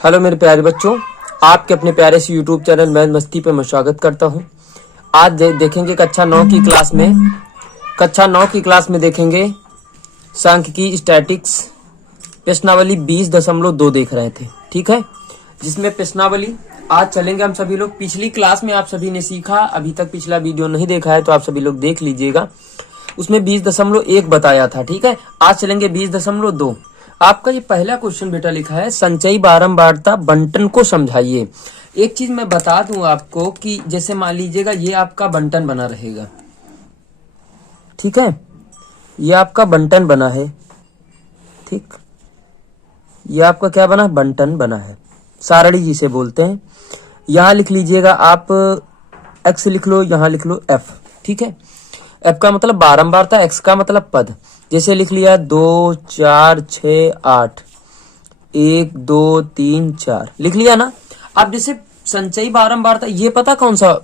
Hello मेरे प्यारे बच्चों, आपके अपने प्यारे से यूट्यूब चैनल मैथ मस्ती पे मैं स्वागत करता हूँ। आज देखेंगे कक्षा 9 की क्लास में देखेंगे सांख्यिकी स्टैटिक्स प्रश्नावली 20.2 देख रहे थे। ठीक है, जिसमें प्रश्नावली आज चलेंगे हम सभी लोग। पिछली क्लास में आप सभी ने सीखा, अभी तक पिछला वीडियो नहीं देखा है तो आप सभी लोग देख लीजिएगा, उसमें 20.1 बताया था। ठीक है, आज चलेंगे 20.2। आपका ये पहला क्वेश्चन बेटा लिखा है, संचयी बारंबारता बंटन को समझाइए। एक चीज मैं बता दूं आपको कि जैसे मान लीजिएगा ये आपका बंटन बना रहेगा। ठीक है, ये आपका बंटन बना है। ठीक, ये आपका क्या बना, बंटन बना है, सारणी जिसे बोलते हैं। यहां लिख लीजिएगा आप x लिख लो, यहां लिख लो f। ठीक है, f का मतलब बारंबारता, x का मतलब पद। जैसे लिख लिया 2 4 6 8, 1 2 3 4 लिख लिया ना। अब जैसे संचयी बारंबारता, ये पता कौन सा,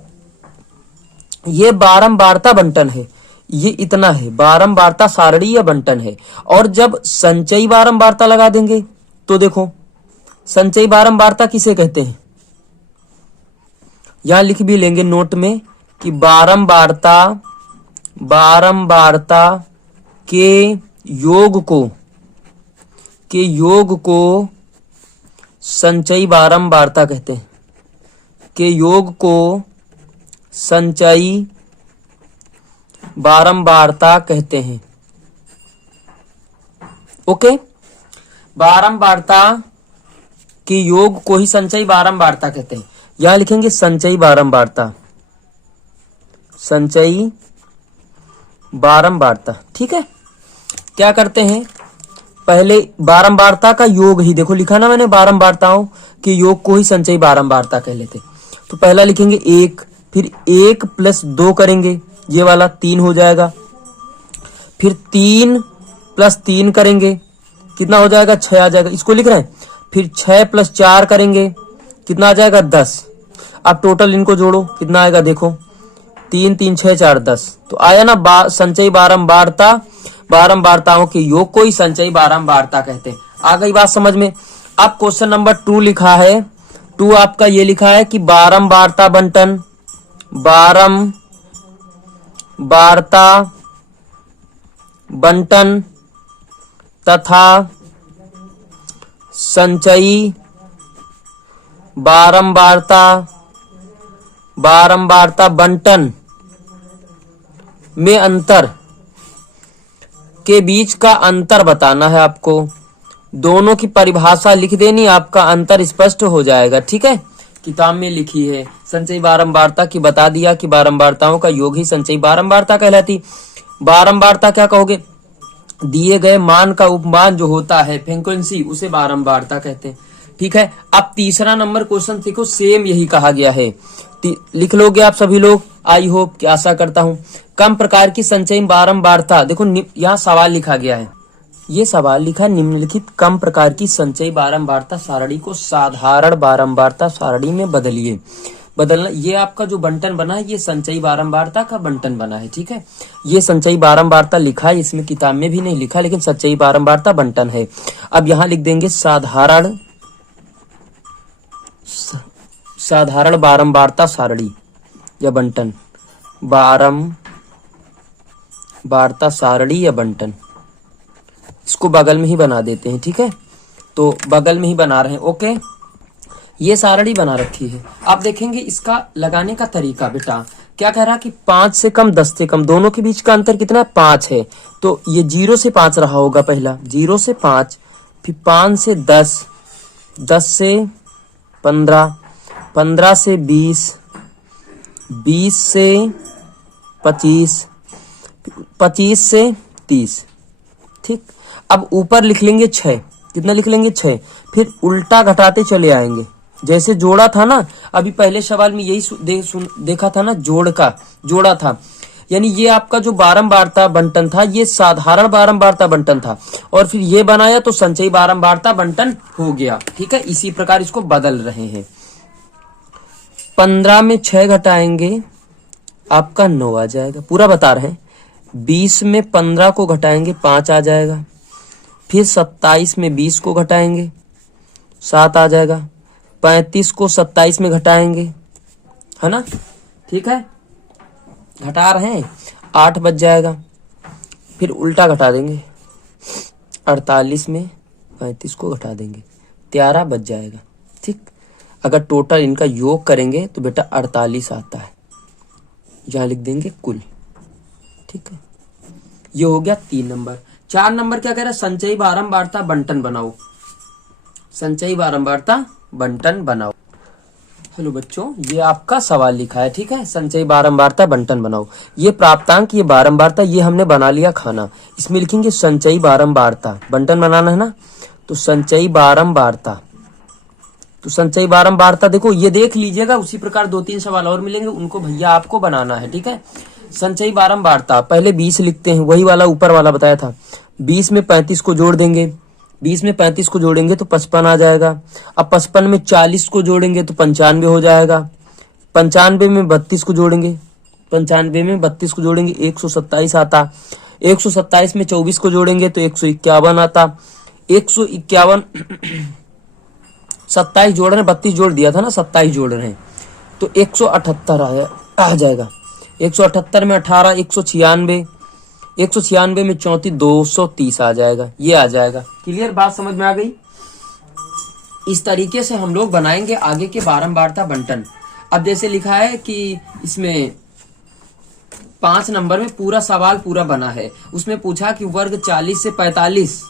ये बारंबारता बंटन है, ये इतना है, बारंबारता सारणी या बंटन है। और जब संचयी बारंबारता लगा देंगे तो देखो संचयी बारंबारता किसे कहते हैं, यहां लिख भी लेंगे नोट में कि बारंबारता के योग को संचयी बारंबारता कहते हैं, के योग को संचयी बारंबारता कहते हैं। ओके, बारंबारता के योग को ही संचयी बारंबारता कहते हैं। यहां लिखेंगे संचयी बारंबारता, संचयी बारंबारता। ठीक है, क्या करते हैं, पहले बारंबारता का योग ही देखो लिखा ना मैंने, बारंबारताओं के योग को ही संचयी बारंबारता कह लेते। तो पहला लिखेंगे 1, फिर 1 + 2 करेंगे, ये वाला 3 हो जाएगा। फिर 3 + 3 करेंगे, कितना हो जाएगा, 6 आ जाएगा, इसको लिख रहे हैं। फिर 6 + 4 करेंगे, कितना आ जाएगा, 10। अब टोटल इनको जोड़ो, कितना आएगा देखो, 3 3 6 4 10। तो आया ना संचयी बारंबारता, बारंबारताओं के योग को ही संचयी बारंबारता कहते हैं। आ गई बात समझ में। अब क्वेश्चन नंबर 2 लिखा है, 2 आपका ये लिखा है कि बारंबारता बंटन तथा संचयी बारंबारता बंटन में अंतर के बीच का अंतर बताना है आपको। दोनों की परिभाषा लिख देनी, आपका अंतर स्पष्ट हो जाएगा। ठीक है, किताब में लिखी है संचयी बारंबारता की, बता दिया कि बारंबारताओं का योग ही संचयी बारंबारता कहलाती। बारंबारता क्या कहोगे, दिए गए मान का उपमान जो होता है फ्रीक्वेंसी, उसे बारंबारता कहते हैं। ठीक है, अब तीसरा नंबर क्वेश्चन देखो, सेम यही कहा गया है, लिख लोगे आप सभी लोग, आई होप कि आशा करता हूं। कम प्रकार की संचयी बारंबारता, देखो यहाँ सवाल लिखा गया है, ये सवाल लिखा, निम्नलिखित कम प्रकार की संचयी बारंबारता सारणी को साधारण बारंबारता सारणी में बदलना। ये आपका जो बंटन बना है, ये संचयी बारंबारता का बंटन बना है। ठीक है, ये संचयी बारंबारता लिखा है, इसमें किताब में भी नहीं लिखा, लेकिन संचयी बारंबारता बंटन है। अब यहां लिख देंगे साधारण बारंबारता सारणी या बंटन, बारंबारता सारणी या बंटन, इसको बगल में ही बना देते हैं। ठीक है, तो बगल में ही बना रहे हैं। ओके, ये सारणी बना रखी है। आप देखेंगे इसका लगाने का तरीका बेटा, क्या कह रहा कि 5 से कम 10 से कम, दोनों के बीच का अंतर कितना है, 5 है। तो ये 0 से 5 रहा होगा, पहला 0 से 5, फिर 5 से 10, 10 से 15, 15 से 20, 20 से 25, 25 से 30। ठीक, अब ऊपर लिख लेंगे 6, कितना लिख लेंगे, 6। फिर उल्टा घटाते चले आएंगे, जैसे जोड़ा था ना, अभी पहले सवाल में यही देखा था ना, जोड़ा था। यानी ये आपका जो बारंबारता बंटन था, ये साधारण बारंबारता बंटन था, और फिर ये बनाया तो संचयी बारंबारता बंटन हो गया। ठीक है, इसी प्रकार इसको बदल रहे हैं। 15 में 6 घटाएंगे, आपका 9 आ जाएगा, पूरा बता रहे हैं। 20 में 15 को घटाएंगे, 5 आ जाएगा। फिर 27 में 20 को घटाएंगे, 7 आ जाएगा। 35 को 27 में घटाएंगे, है ना, ठीक है, घटा रहे हैं, 8 बच जाएगा। फिर उल्टा घटा देंगे, 48 में 35 को घटा देंगे, 13 बच जाएगा। ठीक, अगर टोटल इनका योग करेंगे तो बेटा 48 आता है, यहाँ लिख देंगे कुल। ठीक है, ये हो गया 3 नंबर। 4 नंबर क्या कह रहा है, संचयी बारंबारता बंटन बनाओ। संचयी बारंबारता बंटन बनाओ। हेलो बच्चों, ये आपका सवाल लिखा है, ठीक है, संचयी बारंबारता बंटन बनाओ। ये प्राप्तांक, ये बारंबारता, ये हमने बना लिया खाना। इसमें लिखेंगे संचयी बारंबारता, बंटन बनाना है ना, तो संचयी बारंबारता। तो संचयी बारंबारता देखो, ये देख लीजिएगा, उसी प्रकार 2-3 सवाल और मिलेंगे, उनको भैया आपको बनाना है। ठीक है, संचयी बारंबारता पहले 20 लिखते हैं, वही वाला ऊपर वाला बताया था। 20 में 35 को जोड़ देंगे, 20 में 35 को जोड़ेंगे तो 55 आ जाएगा। अब 55 में 40 को जोड़ेंगे तो 95 हो जाएगा। 95 में 32 को जोड़ेंगे, 95 में 32 को जोड़ेंगे 127 आता। 127 में 24 को जोड़ेंगे तो 151 आता। 151 27 जोड़ रहे हैं, 32 जोड़ दिया था ना, 27 जोड़ रहे हैं तो 178 आ जाएगा। 178 में 18 196, 196 में 34 230 आ जाएगा, ये आ जाएगा। क्लियर, बात समझ में आ गई। इस तरीके से हम लोग बनाएंगे आगे के बारंबारता बंटन। अब जैसे लिखा है कि इसमें 5 नंबर में पूरा सवाल पूरा बना है, उसमें पूछा कि वर्ग 40 से 45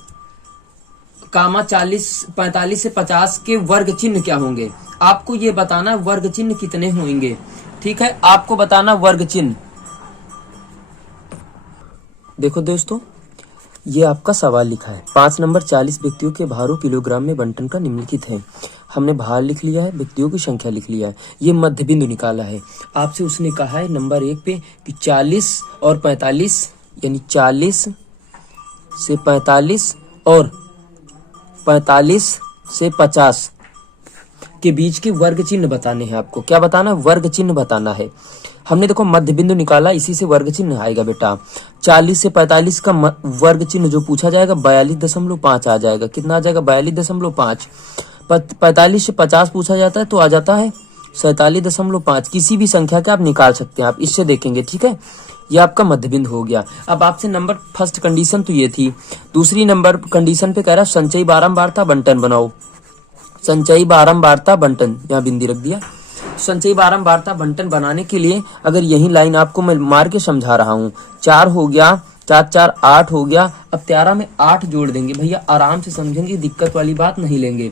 कामा 45 से 50 के वर्ग चिन्ह क्या होंगे। आपको ये बताना वर्ग चिन्ह कितने होंगे। ठीक है, आपको बताना वर्ग चिन्ह। देखो दोस्तों, ये आपका सवाल लिखा है 5 नंबर, 40 व्यक्तियों के भारों किलोग्राम में बंटन का निम्नलिखित है। हमने भार लिख लिया है, व्यक्तियों की संख्या लिख लिया है, ये मध्य बिंदु निकाला है। आपसे उसने कहा है नंबर 1 पे कि 40 और 45, यानी 40 से 45 और 45 से 50 के बीच के वर्ग चिन्ह बताने हैं। आपको क्या बताना है, वर्ग चिन्ह बताना है। हमने देखो मध्य बिंदु निकाला, इसी से वर्ग चिन्ह आएगा बेटा। 40 से 45 का वर्ग चिन्ह जो पूछा जाएगा 42.5 आ जाएगा। कितना आ जाएगा, 42.5। 45 से 50 पूछा जाता है तो आ जाता है 47.5। किसी भी संख्या के आप निकाल सकते हैं, आप इससे देखेंगे। ठीक है, ये आपका मध्य बिंदु हो गया। अब आपसे नंबर फर्स्ट कंडीशन तो ये थी। दूसरी नंबर कंडीशन पे कह रहा है संचयी बारंबारता बंटन बनाओ। संचयी बारंबारता बंटन, यहाँ बिंदी रख दिया। संचयी बारंबारता बंटन बनाने के लिए अगर यही लाइन आपको मैं मार के समझा रहा हूँ, 4 हो गया, 4 4 8 हो गया। अब 13 में 8 जोड़ देंगे भैया, आराम से समझेंगे, दिक्कत वाली बात नहीं लेंगे।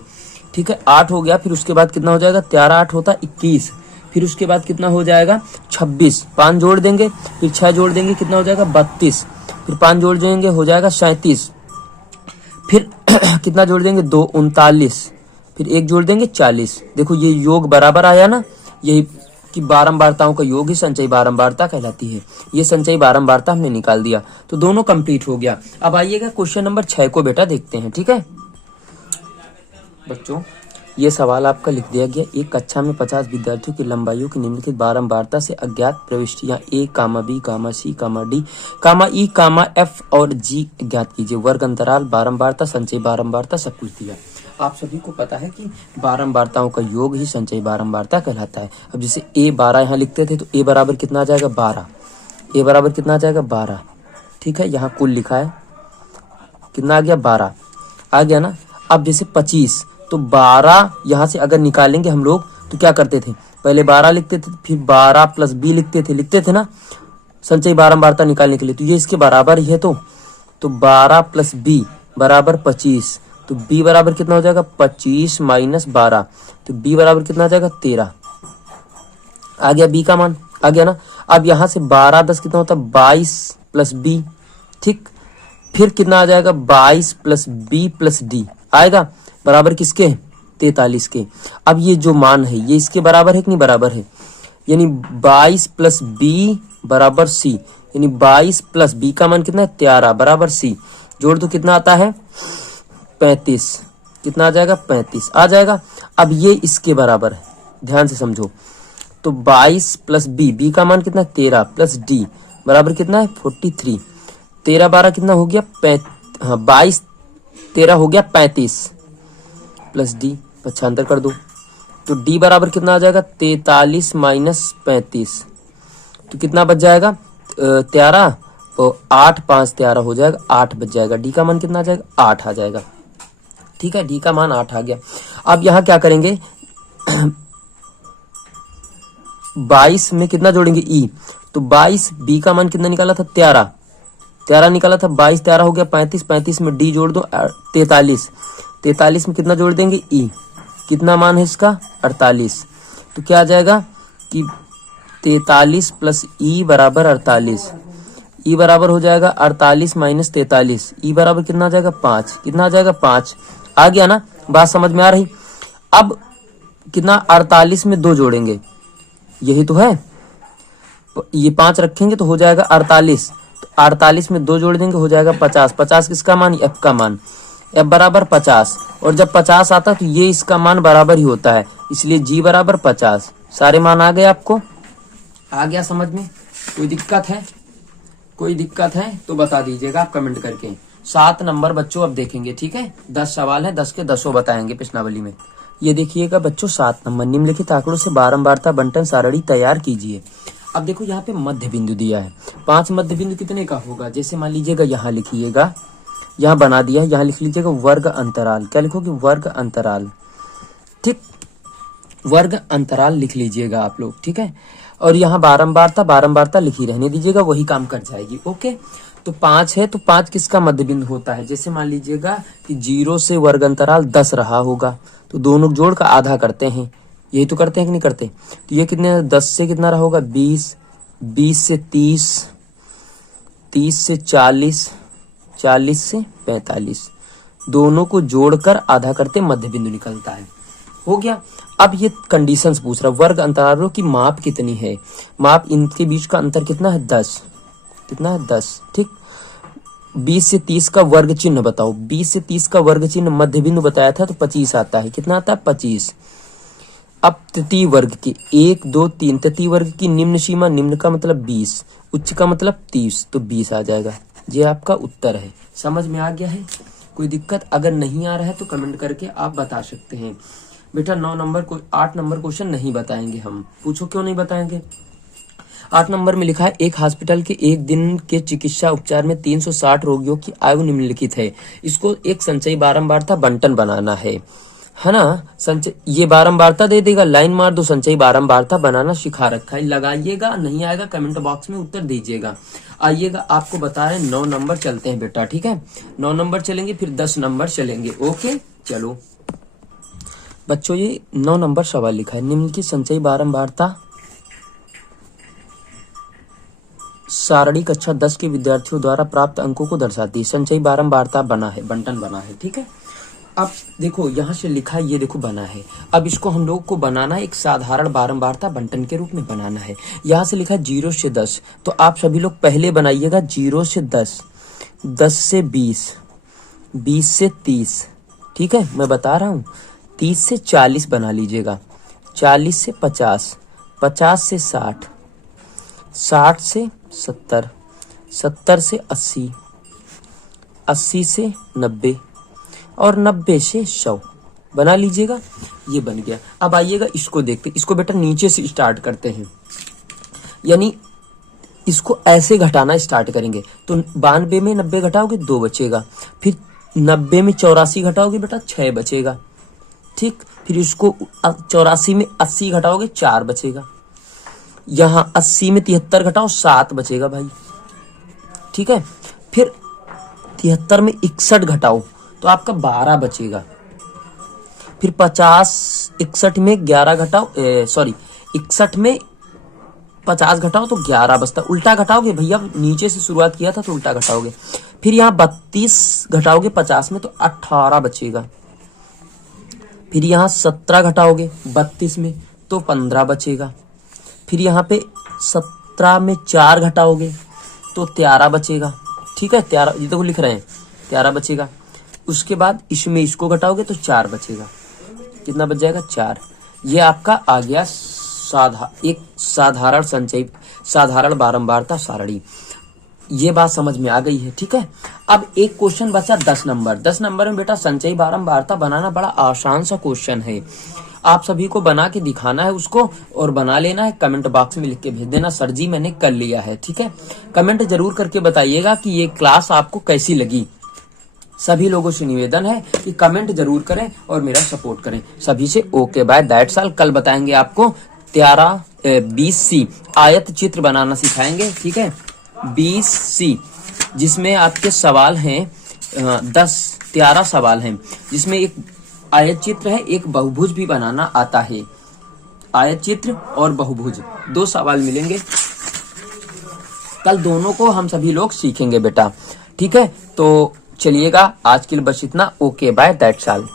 ठीक है, 8 हो गया, फिर उसके बाद कितना हो जाएगा, 13 8 होता 21, फिर उसके बाद कितना हो जाएगा 26, 5 जोड़ देंगे, फिर 6 जोड़ देंगे, कितना हो जाएगा 32, फिर 5 जोड़ देंगे हो जाएगा 37, फिर कितना जोड़ देंगे 2 39, फिर 1 जोड़ देंगे 40। देखो ये योग बराबर आया ना, यही कि बारंबारताओं का योग ही संचयी बारंबारता कहलाती है। ये संचयी बारंबारता हमने निकाल दिया, तो दोनों कंप्लीट हो गया। अब आइएगा क्वेश्चन नंबर 6 को बेटा देखते हैं। ठीक है बच्चों, ये सवाल आपका लिख दिया गया। एक कक्षा में 50 विद्यार्थियों की लंबाइयों की निम्नलिखित बारंबारता से अज्ञात प्रविष्टियां A, B, C, D, E, F और G ज्ञात कीजिए। वर्ग अंतराल, बारंबारता, संचयी बारंबारता सब कुछ दिया। आप सभी को पता है कि बारंबारताओं का योग ही संचयी बारंबारता कहलाता है। अब जैसे A 12 यहाँ लिखते थे तो A बराबर कितना आ जाएगा 12। A बराबर कितना आ जाएगा 12। ठीक है, यहाँ कुल लिखा है, कितना आ गया 12 आ गया ना। अब जैसे 25 तो 12 यहाँ से अगर निकालेंगे हम लोग तो क्या करते थे, पहले 12 लिखते थे, फिर 12 प्लस B लिखते थे ना संचयी बारंबारता निकालने के लिए। तो ये इसके बराबर ही है, तो 12 प्लस B बराबर 25। तो B बराबर कितना हो जाएगा 25 माइनस 12, तो B बराबर कितना आ जाएगा 13। आ गया B का मान, आ गया ना। अब यहाँ से 12 10 कितना होता है 22 प्लस B। ठीक, फिर कितना आ जाएगा 22 प्लस B प्लस D आएगा, बराबर किसके 43 के। अब ये जो मान है ये इसके बराबर है कि नहीं बराबर है, यानी 22 प्लस B बराबर C, यानी 22 प्लस B का मान कितना है 13 बराबर C। जोड़ दो कितना आता है 35, कितना आ जाएगा 35 आ जाएगा। अब ये इसके बराबर है, ध्यान से समझो। तो 22 प्लस B का मान कितना 13 प्लस D बराबर कितना है 43। 13 12 कितना हो गया 22 13 हो गया 35 प्लस D पक्षांतर कर दो तो d बराबर कितना आ जाएगा 43 माइनस 35, तो कितना बच जाएगा 13 और 8 5 13 हो जाएगा, 8 बच जाएगा। डी का मान कितना आ जाएगा 8 आ जाएगा। ठीक है, डी का मान 8 आ गया। अब यहाँ क्या करेंगे 22 में कितना जोड़ेंगे ई, तो 22 बी का मान कितना निकाला था 13 निकाला था, 22 13 हो गया 35, 35 में डी जोड़ दो 43, 43 में कितना जोड़ देंगे ई, कितना मान है इसका 48, तो क्या आ जाएगा कि 43 प्लस ई बराबर 48, ई बराबर हो जाएगा 48 माइनस 43, ई बराबर कितना आ जाएगा 5, कितना आ जाएगा 5, आ गया ना, बात समझ में आ रही। अब कितना 48 में 2 जोड़ेंगे, यही तो है, ये 5 रखेंगे तो हो जाएगा 48, तो 48 में 2 जोड़ देंगे हो जाएगा 50, 50 किसका मान एफ का मान, एफ बराबर 50, और जब 50 आता तो ये इसका मान बराबर ही होता है, इसलिए जी बराबर 50। सारे मान आ गए, आपको आ गया समझ में, कोई दिक्कत है, कोई दिक्कत है तो बता दीजिएगा आप कमेंट करके। 7 नंबर बच्चों अब देखेंगे, ठीक है 10 सवाल है, 10 के 10 बताएंगे प्रश्नावली में। ये देखिएगा बच्चों 7 नंबर, निम्नलिखित आंकड़ों से बारंबारता बंटन सारणी तैयार कीजिए। अब देखो यहाँ पे मध्य बिंदु दिया है, 5 मध्य बिंदु कितने का होगा, जैसे मान लीजिएगा यहाँ लिखिएगा, यहाँ बना दिया है, यहाँ लिख लीजिएगा वर्ग अंतराल, क्या लिखोगे वर्ग अंतराल, ठीक वर्ग अंतराल लिख लीजिएगा आप लोग, ठीक है। और यहाँ बारंबारता लिखी रहने दीजिएगा, वही काम कर जाएगी। ओके, तो 5 है तो 5 किसका मध्य बिंदु होता है, जैसे मान लीजिएगा कि 0 से वर्ग अंतराल 10 रहा होगा, तो दोनों जोड़ का आधा करते हैं, यही तो करते हैं कि नहीं करते, तो ये कितने 10 से कितना रहा होगा 20, 20 से 30, 30 से 40, 40 से 45, दोनों को जोड़कर आधा करते मध्य बिंदु निकलता है, हो गया। अब ये कंडीशंस पूछ रहा है, वर्ग अंतरालों की माप कितनी है, माप इनके बीच का अंतर कितना है 10, कितना है 10, ठीक। 20 से 30 का वर्ग चिन्ह बताओ, 20 से 30 का वर्ग चिन्ह मध्य बिंदु बताया था तो 25 आता है, कितना आता है 25। अब तृतीय वर्ग की 1 2 3, तृतीय वर्ग की निम्न सीमा, निम्न का मतलब 20, उच्च का मतलब 30, तो 20 आ जाएगा, ये आपका उत्तर है। समझ में आ गया है, कोई दिक्कत अगर नहीं आ रहा है तो कमेंट करके आप बता सकते हैं। बेटा 9 नंबर को 8 नंबर क्वेश्चन नहीं बताएंगे हम, पूछो क्यों नहीं बताएंगे। 8 नंबर में लिखा है एक हॉस्पिटल के एक दिन के चिकित्सा उपचार में 360 रोगियों की आयु निम्नलिखित है, इसको एक संचयी बारंबारता बंटन बनाना है ना। संचय ये बारंबारता दे देगा, लाइन मार दो, संचयी बारंबारता बनाना सिखा रखा है, लगाइएगा, नहीं आएगा कमेंट बॉक्स में उत्तर दीजिएगा। आइएगा आपको बता रहे 9 नंबर चलते हैं बेटा, ठीक है 9 नंबर चलेंगे, फिर 10 नंबर चलेंगे। ओके चलो बच्चों, ये 9 नंबर सवाल लिखा है, निम्न की संचयी बारंबारता सारणी कक्षा 10 के विद्यार्थियों द्वारा प्राप्त अंकों को दर्शाती है। संचयी बारंबारता बना है, बंटन बना है, ठीक है। अब देखो यहाँ से लिखा है, ये देखो बना है, अब इसको हम लोग को बनाना है एक साधारण बारंबारता बंटन के रूप में बनाना है। यहाँ से लिखा है 0 से 10, तो आप सभी लोग पहले बनाइएगा 0 से 10, 10 से 20, 20 से 30, ठीक है मैं बता रहा हूँ, 30 से 40 बना लीजिएगा, 40 से 50, 50 से 60, 60 से 70, 70 से 80, 80 से 90 और 90 से 100 बना लीजिएगा, ये बन गया। अब आइएगा इसको देखते, इसको बेटा नीचे से स्टार्ट करते हैं, यानी इसको ऐसे घटाना स्टार्ट करेंगे, तो 92 में 90 घटाओगे 2 बचेगा, फिर 90 में 84 घटाओगे बेटा 6 बचेगा, ठीक। फिर इसको 84 में 80 घटाओगे 4 बचेगा, यहाँ 80 में 73 घटाओ 7 बचेगा भाई, ठीक है। फिर 73 में 61 घटाओ तो आपका 12 बचेगा, फिर 61 में 11 घटाओ, 61 में 50 घटाओ तो 11 बचता, उल्टा घटाओगे भैया, नीचे से शुरुआत किया था तो उल्टा घटाओगे। फिर यहाँ 32 घटाओगे 50 में तो 18 बचेगा, फिर यहाँ 17 घटाओगे 32 में तो 15 बचेगा, फिर यहाँ पे 17 में 4 घटाओगे तो 13 बचेगा, ठीक है 13, ये तो लिख रहे हैं 13 बचेगा। उसके बाद इसमें इसको घटाओगे तो 4 बचेगा, कितना बच जाएगा 4। ये आपका आ गया एक साधारण संचयी, साधारण बारंबारता सारणी। ये बात समझ में आ गई है, ठीक है। अब एक क्वेश्चन बचा 10 नंबर। 10 नंबर में बेटा संचयी बारंबारता बनाना बड़ा आसान सा क्वेश्चन है। आप सभी को बना के दिखाना है उसको और बना लेना है, कमेंट बॉक्स में लिख के भेज देना सर जी मैंने कर लिया है, ठीक है। कमेंट जरूर करके बताइएगा कि ये क्लास आपको कैसी लगी। सभी लोगों से निवेदन है कि कमेंट जरूर करें और मेरा सपोर्ट करें। सभी से ओके बाय, दैट्स ऑल। कल बताएंगे आपको 20C आयत चित्र बनाना सिखाएंगे, ठीक है। 20C जिसमें आपके सवाल हैं 13 सवाल हैं, जिसमें एक आयत चित्र है, एक बहुभुज भी बनाना आता है। आयत चित्र और बहुभुज 2 सवाल मिलेंगे कल, दोनों को हम सभी लोग सीखेंगे बेटा, ठीक है। तो चलिएगा, आज के लिए बस इतना। Okay bye, that's all.